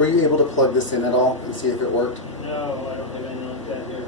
Were you able to plug this in at all and see if it worked? No, I don't have anything like that here.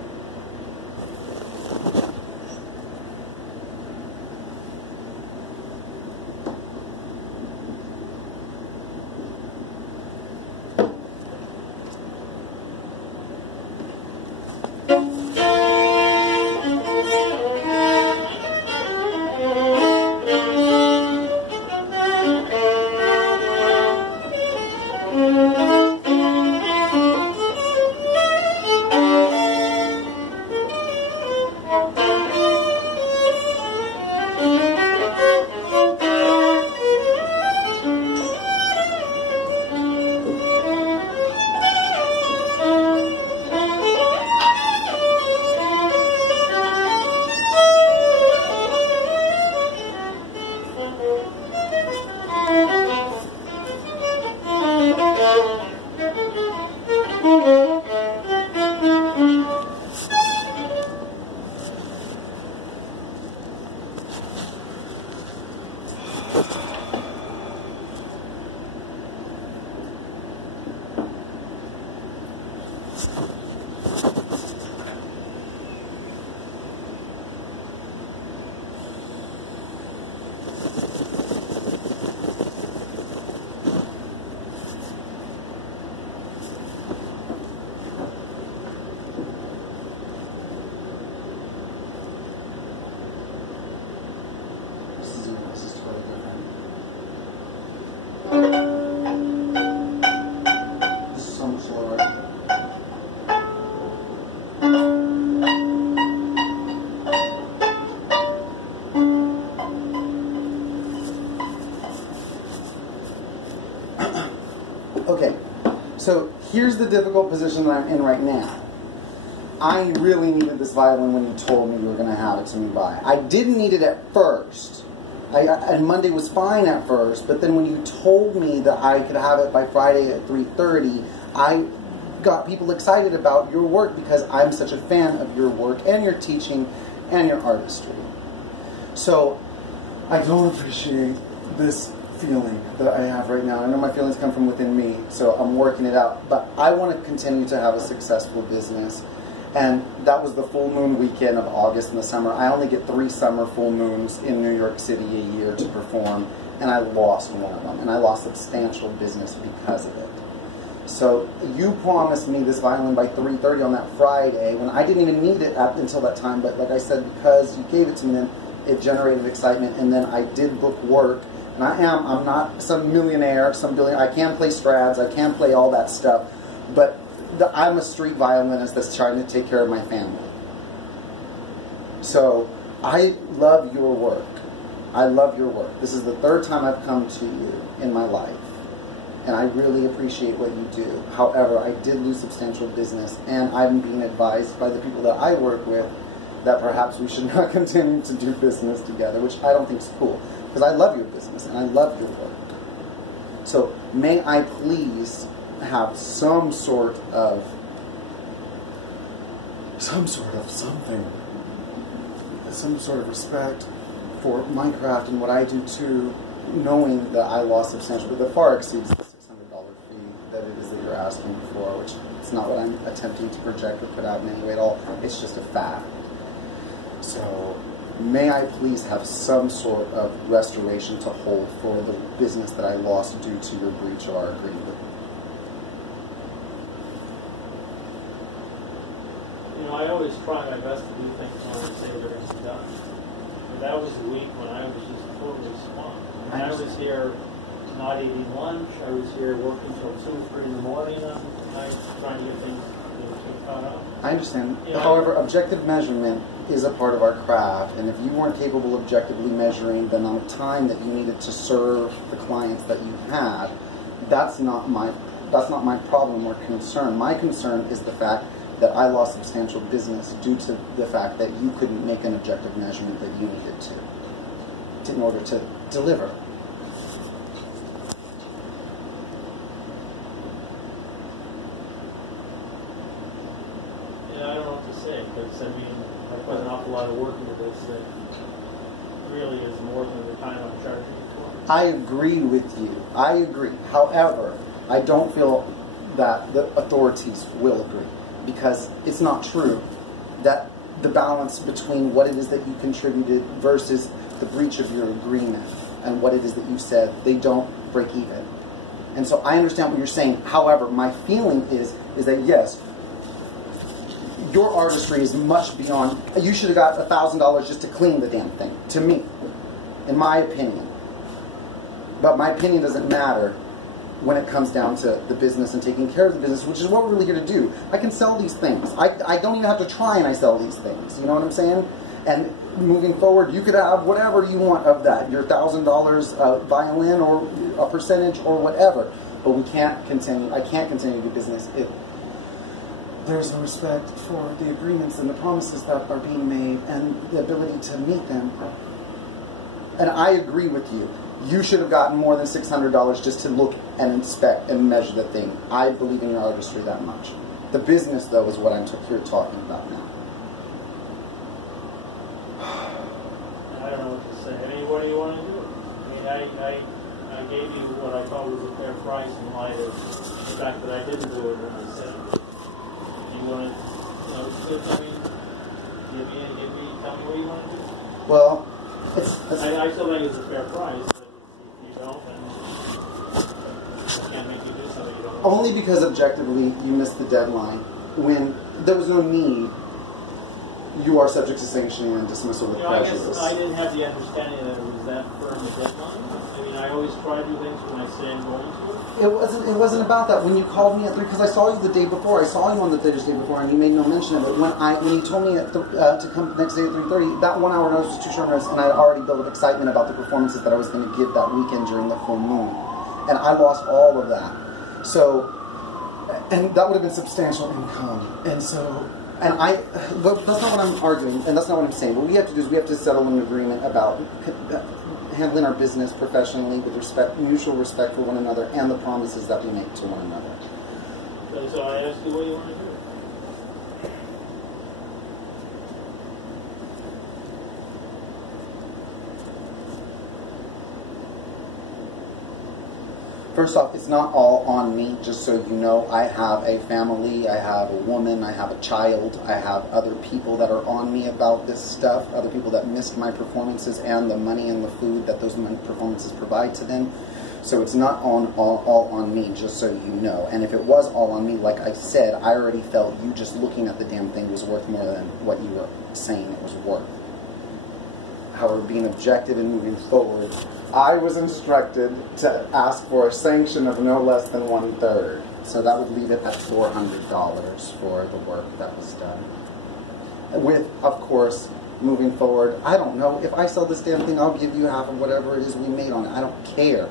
This is totally different. This is so much slower. Okay, so here's the difficult position that I'm in right now. I really needed this violin when you told me you were going to have it to me by. I didn't need it at first. And Monday was fine at first, but then when you told me that I could have it by Friday at 3:30, I got people excited about your work because I'm such a fan of your work and your teaching and your artistry. So I don't appreciate this feeling that I have right now. I know my feelings come from within me, so I'm working it out. But I want to continue to have a successful business. And that was the full moon weekend of August in the summer. I only get 3 summer full moons in New York City a year to perform, and I lost one of them. And I lost substantial business because of it. So you promised me this violin by 3:30 on that Friday when I didn't even need it until that time. But like I said, because you gave it to me, then it generated excitement. And then I did book work. And I'm not some millionaire, some billionaire. I can play Strads, I can play all that stuff. But I'm a street violinist that's trying to take care of my family. So I love your work. I love your work. This is the 3rd time I've come to you in my life. And I really appreciate what you do. However, I did lose substantial business, and I'm being advised by the people that I work with that perhaps we should not continue to do business together, which I don't think is cool. Because I love your business, and I love your work. So may I please have some sort of something, some sort of respect for my craft and what I do too, knowing that I lost substantial, but that far exceeds the $600 fee that it is that you're asking for, which it's not what I'm attempting to project or put out in any way at all. It's just a fact. So may I please have some sort of restoration to hold for the business that I lost due to your breach of our agreement. You know, I always try my best to do things when I say they're going to be done. But that was the week when I was just totally swamped. I was here not eating lunch. I was here working till 2 or 3 in the morning on nights trying to get things caught up. I understand. You know, however, objective measurement is a part of our craft, and if you weren't capable of objectively measuring the amount of time that you needed to serve the clients that you had, that's not my problem or concern. My concern is the fact that I lost substantial business due to the fact that you couldn't make an objective measurement that you needed to in order to deliver. Yeah, I don't know what to say, because I mean, I put an awful lot of work into this that really is more than the time I'm charging for. I agree with you. I agree. However, I don't feel that the authorities will agree, because it's not true that the balance between what it is that you contributed versus the breach of your agreement and what it is that you said, they don't break even. And so I understand what you're saying. However, my feeling is that yes, your artistry is much beyond. You should have got $1,000 just to clean the damn thing, to me, in my opinion. But my opinion doesn't matter when it comes down to the business and taking care of the business, which is what we're really here to do. I can sell these things. I don't even have to try, and I sell these things. You know what I'm saying? And moving forward, you could have whatever you want of that, your $1,000 violin or a percentage or whatever. But we can't continue. I can't continue to do business if there's no respect for the agreements and the promises that are being made and the ability to meet them. And I agree with you. You should have gotten more than $600 just to look and inspect and measure the thing. I believe in your artistry that much. The business, though, is what I'm here talking about now. I don't know what to say. I mean, what do you want to do? I mean, I gave you what I thought was a fair price in light of the fact that I didn't do it, and I said, you want to, I mean, tell me what you want to do. Well, I still think it's a fair price. You don't, and I can't make you do something you don't want. Only because objectively you missed the deadline. When there was no need, you are subject to sanctioning and dismissal with prejudice. I guess I didn't have the understanding that it was that firm a deadline. I mean, I always try to do things when I say I'm going to. It wasn't about that. When you called me at 3, because I saw you the day before. I saw you on the Thursday before, and you made no mention of it. When you told me to come the next day at 3:30, that 1 hour notice was too short notice, and I had already built up excitement about the performances that I was going to give that weekend during the full moon, and I lost all of that. So, and that would have been substantial income, and so. But that's not what I'm arguing, and that's not what I'm saying. What we have to do is we have to settle an agreement about handling our business professionally with respect, mutual respect for one another, and the promises that we make to one another. So I asked you what you want to do. First off, it's not all on me, just so you know. I have a family, I have a woman, I have a child, I have other people that are on me about this stuff, other people that missed my performances and the money and the food that those performances provide to them. So it's not all on me, just so you know. And if it was all on me, like I said, I already felt you just looking at the damn thing was worth more than what you were saying it was worth. However, being objective and moving forward, I was instructed to ask for a sanction of no less than 1/3. So that would leave it at $400 for the work that was done. With, of course, moving forward, I don't know. If I sell this damn thing, I'll give you half of whatever it is we made on it. I don't care.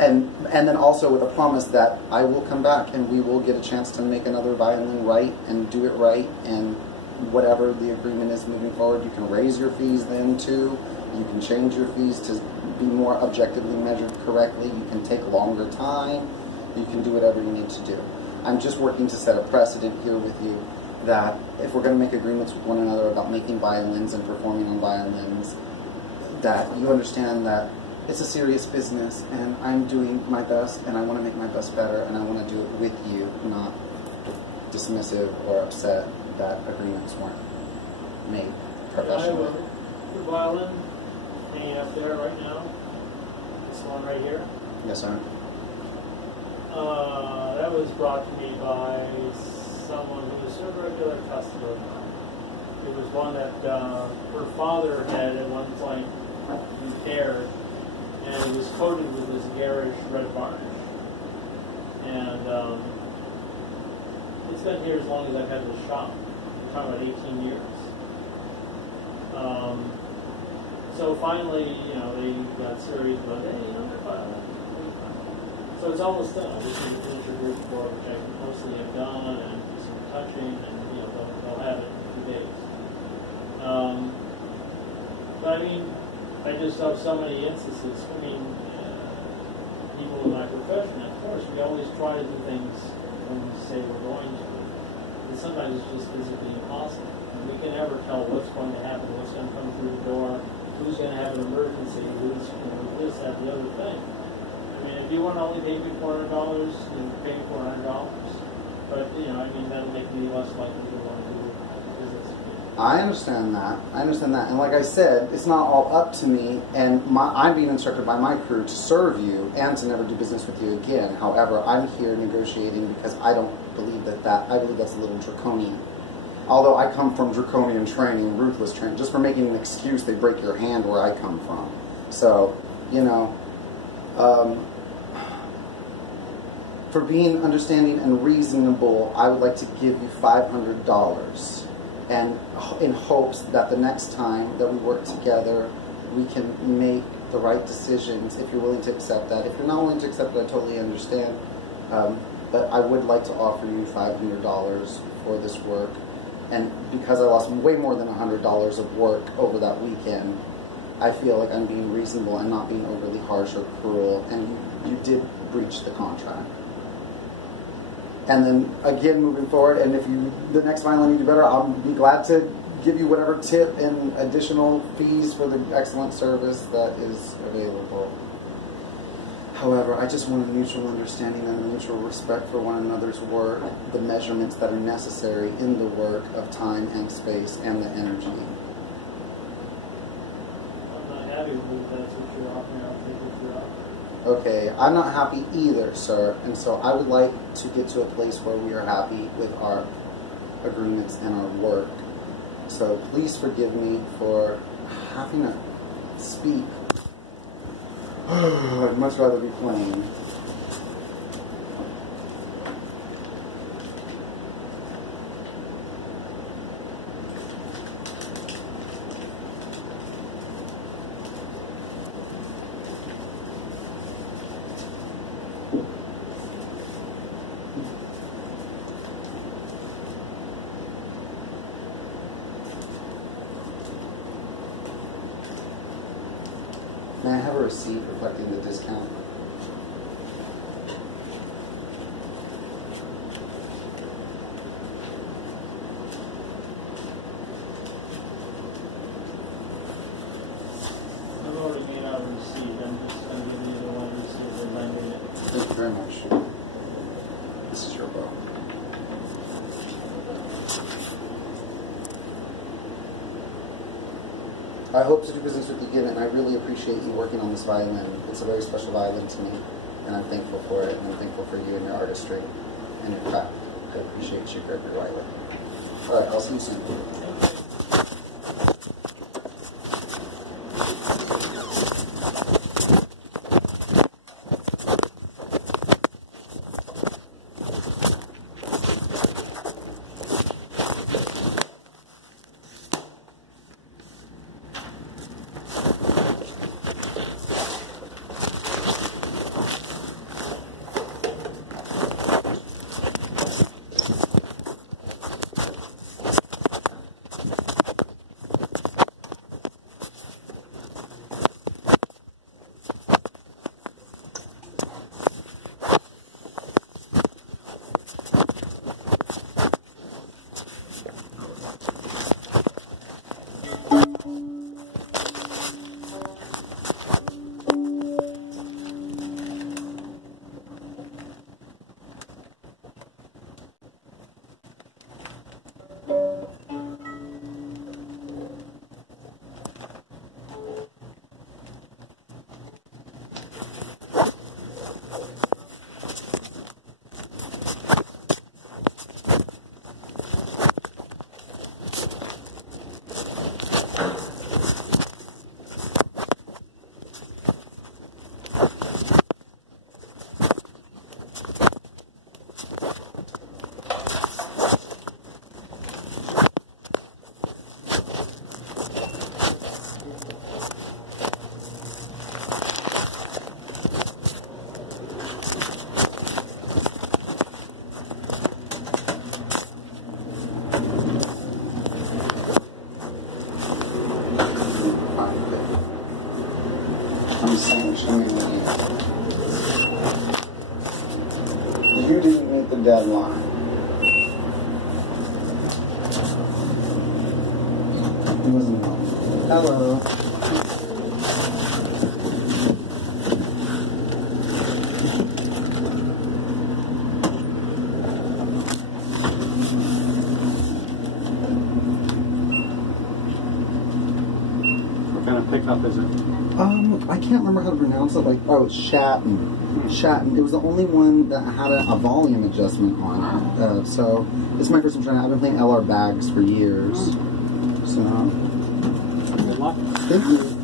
And then also with a promise that I will come back and we will get a chance to make another violin right and do it right, and whatever the agreement is moving forward, you can raise your fees then too. You can change your fees to be more objectively measured correctly. You can take longer time. You can do whatever you need to do. I'm just working to set a precedent here with you that if we're going to make agreements with one another about making violins and performing on violins, that you understand that it's a serious business and I'm doing my best and I want to make my best better and I want to do it with you, not dismissive or upset that agreements weren't made professionally. The violin hanging up there right now, this one right here. Yes, sir. That was brought to me by someone who was a regular customer of mine. It was one that her father had at one point repaired, and it was coated with this garish red varnish. And it's been here as long as I've had this shop. I'm talking about 18 years. So finally, they got serious about, hey, they're violent. So it's almost done. I just need to finish your group for which I mostly have done, and do some touching, and they'll have it in a few days. But I mean, I just have so many instances. I mean, people in my profession, of course, we always try to do things when we say we're going to. And sometimes it's just physically impossible. And we can never tell what's going to happen, what's going to come through the door, who's going to have an emergency, who's this, that, the other thing. I mean, if you want to only pay me $400, then pay me $400. But, you know, I mean, that'll make me less likely to want to do business. I understand that. I understand that. And like I said, it's not all up to me, and I'm being instructed by my crew to serve you and to never do business with you again. However, I'm here negotiating because I don't believe I believe that's a little draconian. Although I come from draconian training, ruthless training, just for making an excuse, they break your hand where I come from. So, you know, for being understanding and reasonable, I would like to give you $500, and in hopes that the next time that we work together, we can make the right decisions. If you're willing to accept that, if you're not willing to accept it, I totally understand. But I would like to offer you $500 for this work, and because I lost way more than $100 of work over that weekend, I feel like I'm being reasonable and not being overly harsh or cruel, and you did breach the contract. And then again, moving forward, and if the next violin you do better, I'll be glad to give you whatever tip and additional fees for the excellent service that is available. However, I just want a mutual understanding and a mutual respect for one another's work, the measurements that are necessary in the work of time and space and the energy. I'm not happy with that's what you're offering. I'll take what you're offering. Okay, I'm not happy either, sir, and so I would like to get to a place where we are happy with our agreements and our work. So please forgive me for having to speak. I'd much rather be playing. May I have a receipt reflecting the discount? I've already made out a receipt. I'm just going to give you the one receipt that I made it. Thank you very much. This is your bow. I hope to do business with you again, and I really appreciate you working on this violin. It's a very special violin to me, and I'm thankful for it, and I'm thankful for you and your artistry and your craft. I appreciate you very rightly. All right, I'll see you soon. You didn't meet the deadline. He wasn't home. Hello. tough is it? I can't remember how to pronounce it. Like, oh, it's Shatten. Shatten. It was the only one that had a volume adjustment on it. So it's my first time trying it. I've been playing LR bags for years. So Good luck. thank you.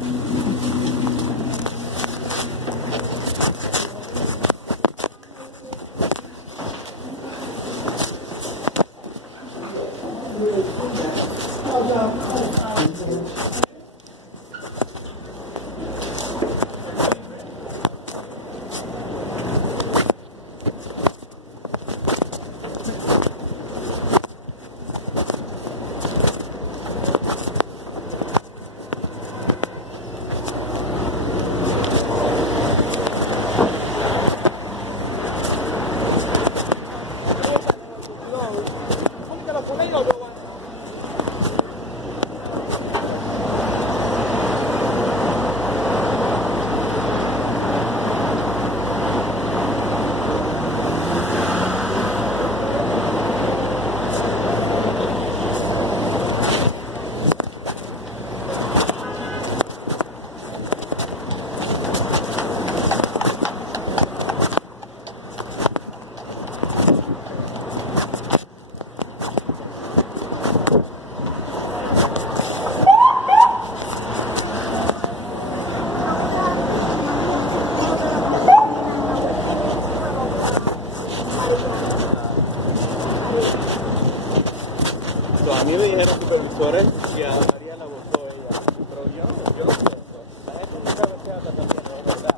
A mí me dijeron supervisores que a María la votó ella, pero yo no sé eso. La gente no sabe qué habla también, no es verdad.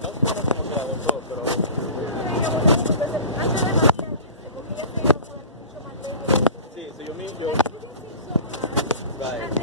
No sé cómo que la votó, pero... Sí, sí, yo mismo... Right.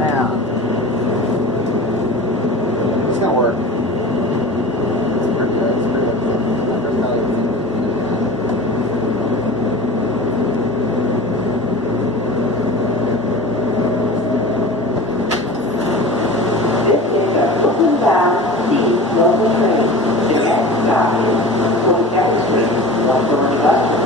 Man. It's gonna work. It's pretty good. It's pretty good. There's not even This is a Brooklyn-bound C local train. The next stop is 27th Street, North Florida.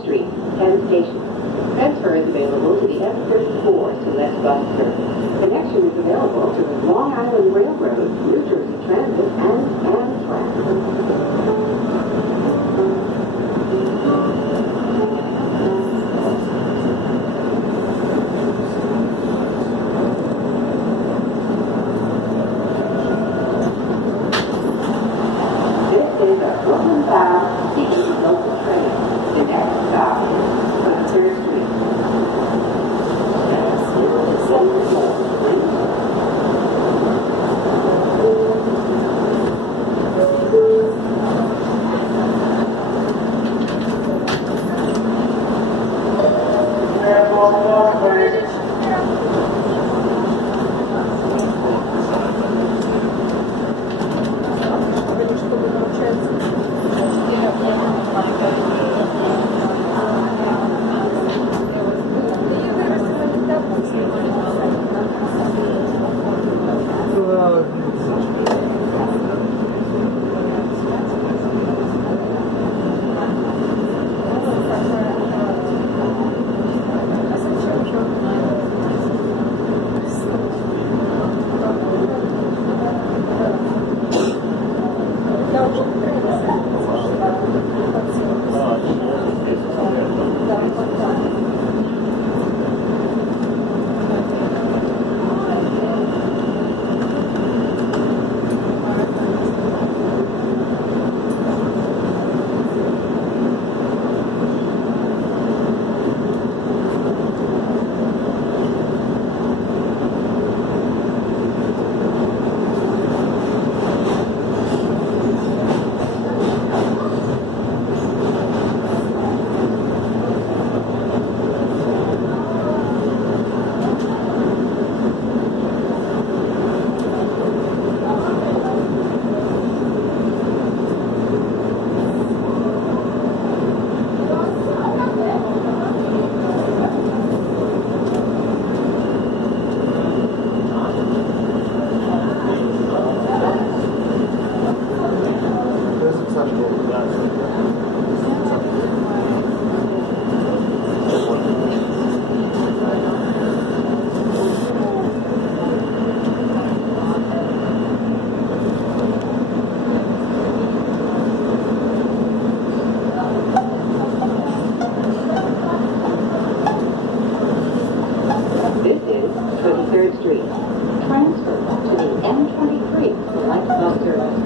Street, Penn Station. Transfer is available to the F-34 Select Bus Service. Connection is available to the Long Island Railroad, New Jersey Transit, and Amtrak. Transfer to the M23 Select Bus Service.